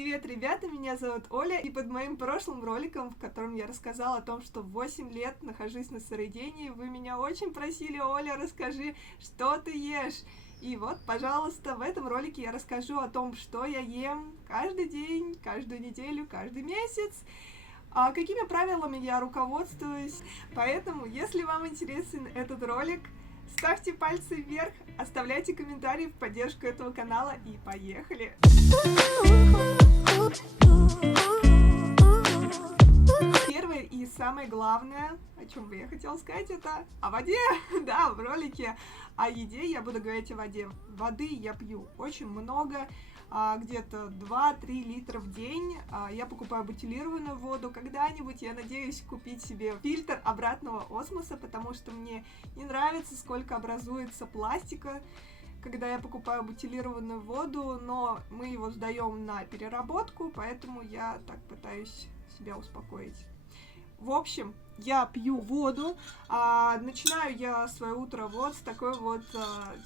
Привет, ребята, меня зовут Оля, и под моим прошлым роликом, в котором я рассказала о том, что 8 лет нахожусь на сыроедении, вы меня очень просили: Оля, расскажи, что ты ешь. И вот, пожалуйста, в этом ролике я расскажу о том, что я ем каждый день, каждую неделю, каждый месяц, какими правилами я руководствуюсь. Поэтому, если вам интересен этот ролик, ставьте пальцы вверх, оставляйте комментарии в поддержку этого канала и поехали! Первое и самое главное, о чем бы я хотела сказать, это о воде. Да, в ролике о еде я буду говорить о воде. Воды я пью очень много, где-то 2-3 литра в день. Я покупаю бутилированную воду. Когда-нибудь я надеюсь купить себе фильтр обратного осмоса, потому что мне не нравится, сколько образуется пластика, когда я покупаю бутилированную воду, но мы его сдаем на переработку, поэтому я так пытаюсь себя успокоить. В общем, я пью воду. Начинаю я свое утро вот с такой вот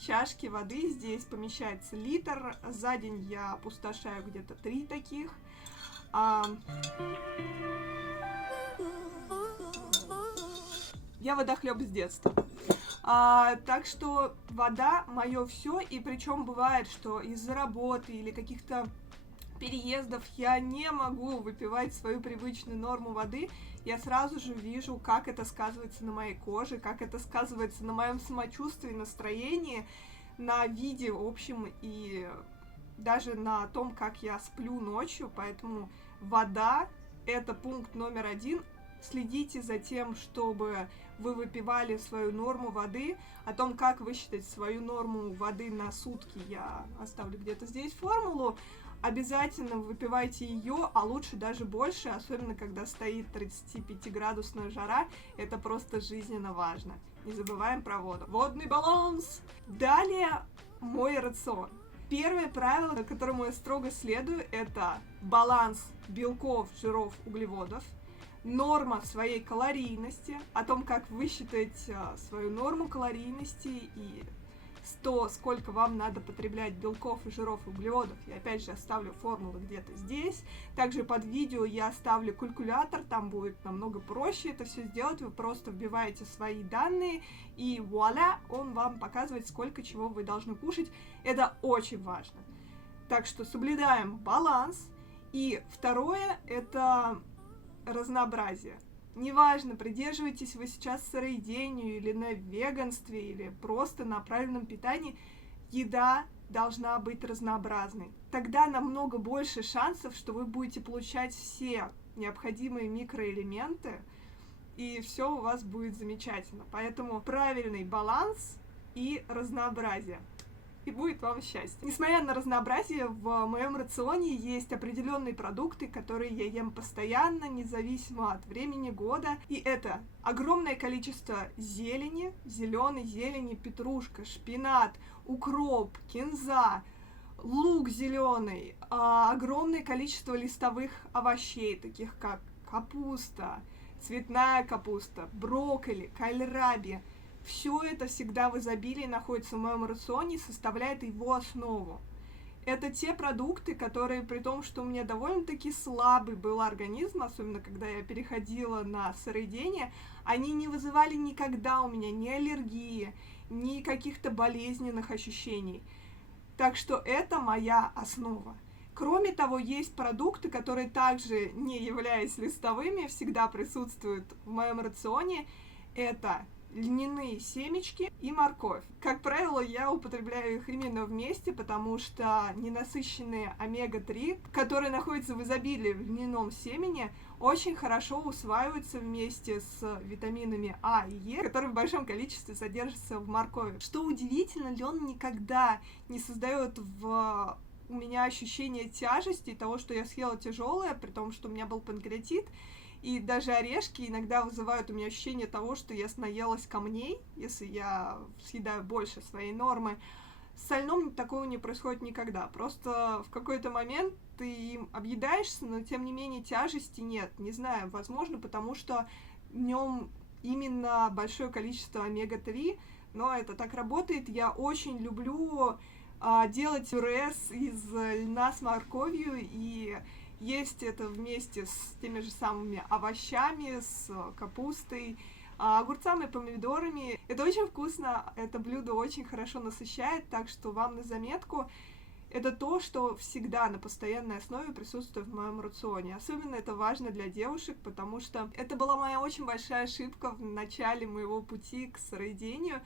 чашки воды. Здесь помещается литр. За день я опустошаю где-то 3 таких. Я водохлеб с детства. Так что вода мое все, и причем бывает, что из-за работы или каких-то переездов я не могу выпивать свою привычную норму воды. Я сразу же вижу, как это сказывается на моей коже, как это сказывается на моем самочувствии, настроении, на виде в общем и даже на том, как я сплю ночью. Поэтому вода — это пункт номер 1. Следите за тем, чтобы вы выпивали свою норму воды. О том, как высчитать свою норму воды на сутки, я оставлю где-то здесь формулу. Обязательно выпивайте ее, а лучше даже больше, особенно когда стоит 35-градусная жара. Это просто жизненно важно. Не забываем про воду. Водный баланс! Далее мой рацион. Первое правило, которому я строго следую, это баланс белков, жиров, углеводов. Норма своей калорийности, о том, как высчитать свою норму калорийности и сколько вам надо потреблять белков и жиров и углеводов. Я опять же оставлю формулы где-то здесь. Также под видео я оставлю калькулятор, там будет намного проще это все сделать. Вы просто вбиваете свои данные и вуаля, он вам показывает, сколько чего вы должны кушать. Это очень важно. Так что соблюдаем баланс. И второе — это разнообразие. Неважно, придерживаетесь вы сейчас сыроедению или на веганстве, или просто на правильном питании, еда должна быть разнообразной. Тогда намного больше шансов, что вы будете получать все необходимые микроэлементы, и все у вас будет замечательно. Поэтому правильный баланс и разнообразие. И будет вам счастье. Несмотря на разнообразие, в моем рационе есть определенные продукты, которые я ем постоянно, независимо от времени года. И это огромное количество зелени, зеленой зелени, петрушка, шпинат, укроп, кинза, лук зеленый, огромное количество листовых овощей, таких как капуста, цветная капуста, брокколи, кальраби. Все это всегда в изобилии находится в моем рационе и составляет его основу. Это те продукты, которые, при том, что у меня довольно-таки слабый был организм, особенно когда я переходила на сыроедение, они не вызывали никогда у меня ни аллергии, ни каких-то болезненных ощущений. Так что это моя основа. Кроме того, есть продукты, которые также, не являясь листовыми, всегда присутствуют в моем рационе. Это льняные семечки и морковь. Как правило, я употребляю их именно вместе, потому что ненасыщенные омега-3, которые находятся в изобилии в льняном семени, очень хорошо усваиваются вместе с витаминами А и Е, которые в большом количестве содержатся в моркови. Что удивительно, лен никогда не создает у меня ощущение тяжести, того, что я съела тяжелое, при том, что у меня был панкреатит. И даже орешки иногда вызывают у меня ощущение того, что я наелась камней, если я съедаю больше своей нормы. С сольным такого не происходит никогда. Просто в какой-то момент ты им объедаешься, но тем не менее тяжести нет. Не знаю, возможно, потому что в нем именно большое количество омега-3, но это так работает. Я очень люблю делать пюре из льна с морковью и есть это вместе с теми же самыми овощами, с капустой, огурцами, помидорами. Это очень вкусно, это блюдо очень хорошо насыщает, так что вам на заметку. Это то, что всегда на постоянной основе присутствует в моем рационе. Особенно это важно для девушек, потому что это была моя очень большая ошибка в начале моего пути к сыроедению.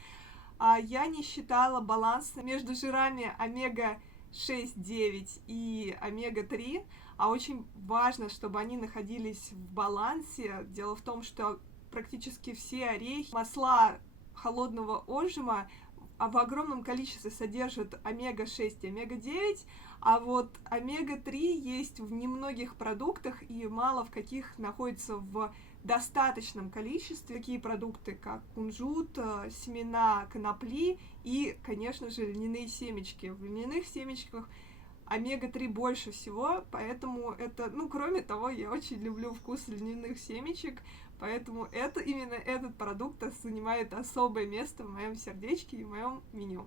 Я не считала баланс между жирами омега-6, 9 и омега-3, а очень важно, чтобы они находились в балансе. Дело в том, что практически все орехи, масла холодного отжима в огромном количестве содержат омега-6 и омега-9, а вот омега-3 есть в немногих продуктах и мало в каких находится в достаточном количестве. Такие продукты, как кунжут, семена конопли и, конечно же, льняные семечки. В льняных семечках омега-3 больше всего, поэтому это, кроме того, я очень люблю вкус льняных семечек, поэтому именно этот продукт занимает особое место в моем сердечке и в моем меню.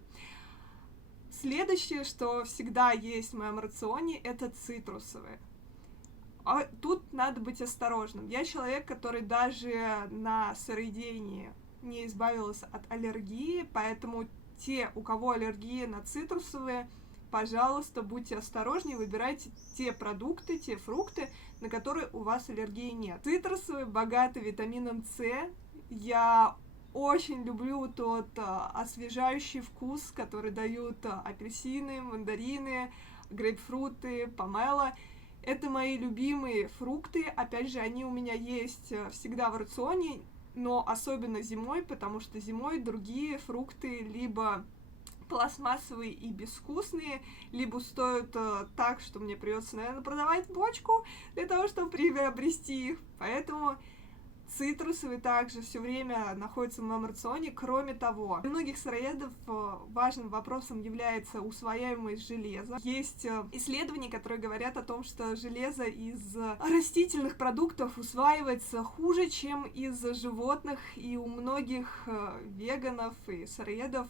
Следующее, что всегда есть в моем рационе, это цитрусовые. Тут надо быть осторожным. Я человек, который даже на сыроедении не избавился от аллергии, поэтому те, у кого аллергия на цитрусовые, пожалуйста, будьте осторожнее, выбирайте те продукты, те фрукты, на которые у вас аллергии нет. Цитрусовые богаты витамином С. Я очень люблю тот освежающий вкус, который дают апельсины, мандарины, грейпфруты, помело. Это мои любимые фрукты. Опять же, они у меня есть всегда в рационе, но особенно зимой, потому что зимой другие фрукты либо пластмассовые и безвкусные, либо стоят так, что мне придется, наверное, продавать бочку для того, чтобы приобрести их. Поэтому цитрусовые также все время находятся в моем рационе. Кроме того, для многих сыроедов важным вопросом является усвояемость железа. Есть исследования, которые говорят о том, что железо из растительных продуктов усваивается хуже, чем из животных, и у многих веганов и сыроедов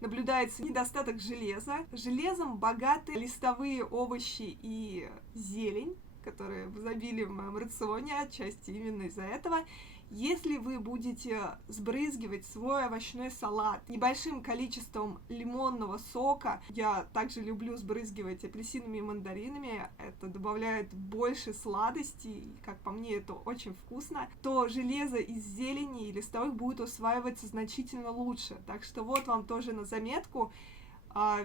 наблюдается недостаток железа. Железом богаты листовые овощи и зелень, которые в изобилии в моем рационе, отчасти именно из-за этого. Если вы будете сбрызгивать свой овощной салат небольшим количеством лимонного сока, я также люблю сбрызгивать апельсинами и мандаринами, это добавляет больше сладости, и, как по мне, это очень вкусно, то железо из зелени и листовых будет усваиваться значительно лучше. Так что вот вам тоже на заметку.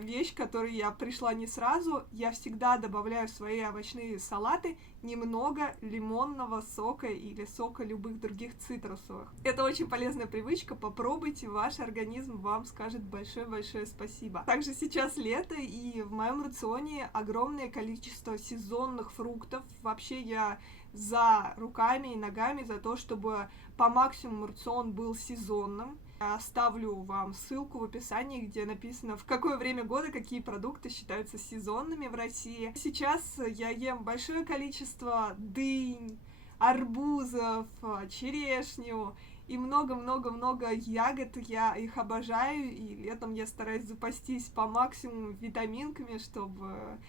Вещь, к которой я пришла не сразу, я всегда добавляю в свои овощные салаты немного лимонного сока или сока любых других цитрусовых. Это очень полезная привычка, попробуйте, ваш организм вам скажет большое-большое спасибо. Также сейчас лето, и в моем рационе огромное количество сезонных фруктов. Вообще я за руками и ногами за то, чтобы по максимуму рацион был сезонным. Оставлю вам ссылку в описании, где написано, в какое время года какие продукты считаются сезонными в России. Сейчас я ем большое количество дынь, арбузов, черешню и много-много-много ягод. Я их обожаю, и летом я стараюсь запастись по максимуму витаминками, чтобы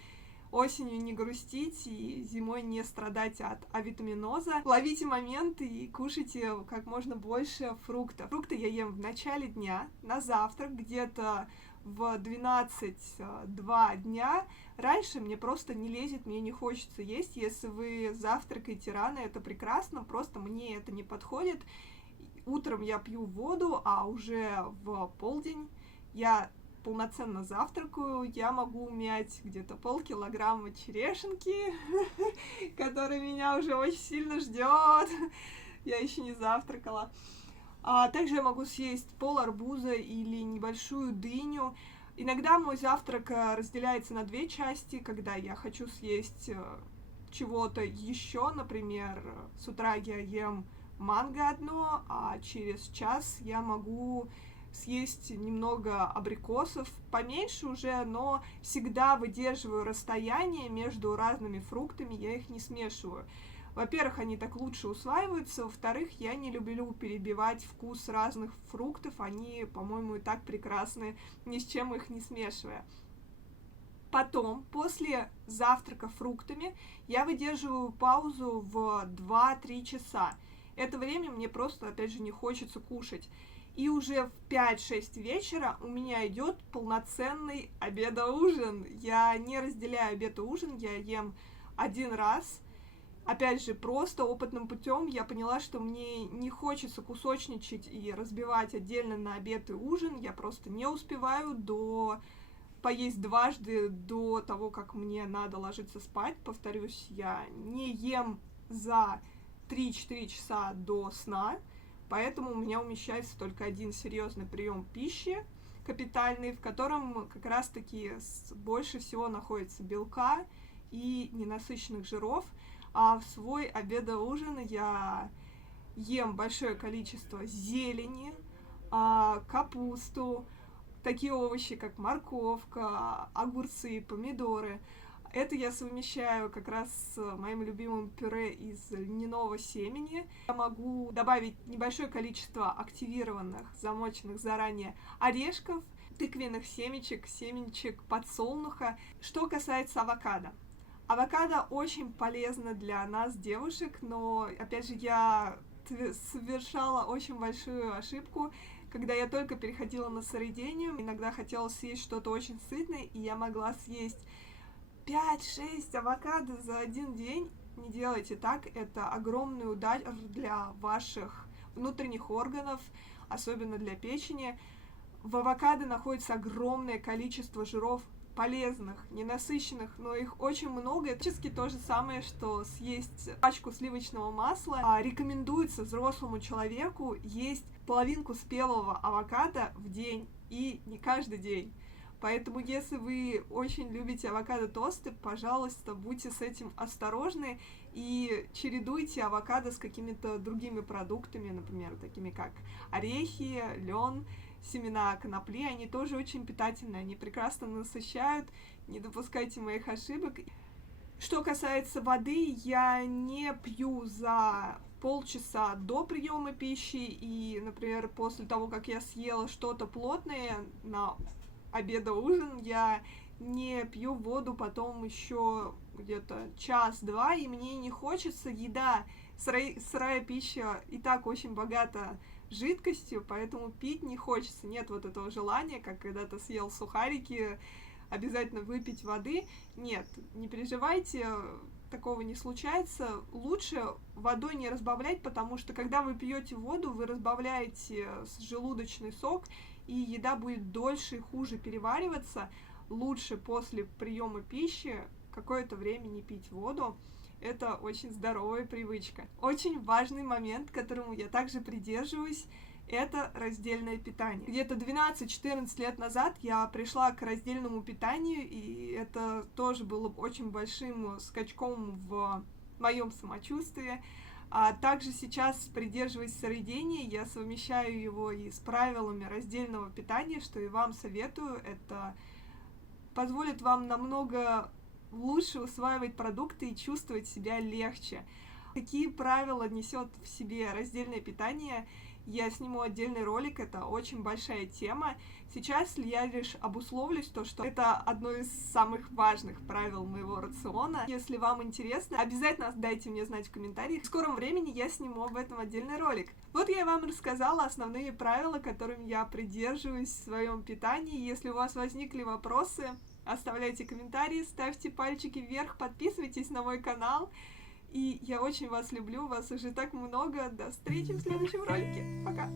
осенью не грустить и зимой не страдать от авитаминоза. Ловите моменты и кушайте как можно больше фруктов. Фрукты я ем в начале дня, на завтрак, где-то в 12-2 дня. Раньше мне просто не лезет, мне не хочется есть. Если вы завтракаете рано, это прекрасно, просто мне это не подходит. Утром я пью воду, а уже в полдень я полноценно завтракаю, я могу умять где-то полкилограмма черешенки, который меня уже очень сильно ждет. Я еще не завтракала. Также я могу съесть пол арбуза или небольшую дыню. Иногда мой завтрак разделяется на две части, когда я хочу съесть чего-то еще, например, с утра я ем манго одно, а через час я могу съесть немного абрикосов, поменьше уже, но всегда выдерживаю расстояние между разными фруктами, я их не смешиваю. Во-первых, они так лучше усваиваются, во-вторых, я не люблю перебивать вкус разных фруктов, они, по-моему, и так прекрасны, ни с чем их не смешивая. Потом, после завтрака фруктами, я выдерживаю паузу в 2-3 часа. Это время мне просто, опять же, не хочется кушать. И уже в 5-6 вечера у меня идет полноценный обед-ужин. Я не разделяю обед и ужин, я ем один раз. Опять же, просто опытным путем я поняла, что мне не хочется кусочничать и разбивать отдельно на обед и ужин. Я просто не успеваю поесть дважды до того, как мне надо ложиться спать. Повторюсь, я не ем за 3-4 часа до сна, поэтому у меня умещается только один серьезный прием пищи, капитальный, в котором как раз-таки больше всего находится белка и ненасыщенных жиров. А в свой обед-ужин я ем большое количество зелени, капусту, такие овощи, как морковка, огурцы, помидоры. Это я совмещаю как раз с моим любимым пюре из льняного семени. Я могу добавить небольшое количество активированных, замоченных заранее орешков, тыквенных семечек подсолнуха. Что касается авокадо. Авокадо очень полезно для нас, девушек, но, опять же, я совершала очень большую ошибку, когда я только переходила на сыроедение. Иногда хотела съесть что-то очень сытное, и я могла съесть 5-6 авокадо за один день. Не делайте так, это огромный удар для ваших внутренних органов, особенно для печени. В авокадо находится огромное количество жиров, полезных, ненасыщенных, но их очень много. Это практически то же самое, что съесть пачку сливочного масла. Рекомендуется взрослому человеку есть половинку спелого авокадо в день, и не каждый день. Поэтому, если вы очень любите авокадо-тосты, пожалуйста, будьте с этим осторожны и чередуйте авокадо с какими-то другими продуктами, например, такими как орехи, лен, семена конопли. Они тоже очень питательные, они прекрасно насыщают, не допускайте моих ошибок. Что касается воды, я не пью за полчаса до приема пищи, и, например, после того, как я съела что-то плотное на обед-ужин, я не пью воду потом еще где-то час-два, и мне не хочется. Еда, сырая пища и так очень богата жидкостью, поэтому пить не хочется. Нет вот этого желания, как когда ты съел сухарики, обязательно выпить воды. Нет, не переживайте, такого не случается. Лучше водой не разбавлять, потому что когда вы пьете воду, вы разбавляете желудочный сок, и еда будет дольше и хуже перевариваться. Лучше после приема пищи какое-то время не пить воду. Это очень здоровая привычка. Очень важный момент, которому я также придерживаюсь, это раздельное питание. Где-то 12-14 лет назад я пришла к раздельному питанию, и это тоже было очень большим скачком в моем самочувствии. А также сейчас, придерживаясь сыроедения, я совмещаю его и с правилами раздельного питания, что и вам советую. Это позволит вам намного лучше усваивать продукты и чувствовать себя легче. Какие правила несет в себе раздельное питание? Я сниму отдельный ролик, это очень большая тема. Сейчас я лишь обусловлюсь то, что это одно из самых важных правил моего рациона. Если вам интересно, обязательно дайте мне знать в комментариях. В скором времени я сниму об этом отдельный ролик. Вот я вам рассказала основные правила, которым я придерживаюсь в своем питании. Если у вас возникли вопросы, оставляйте комментарии, ставьте пальчики вверх, подписывайтесь на мой канал. И я очень вас люблю, вас уже так много. До встречи в следующем ролике. Пока!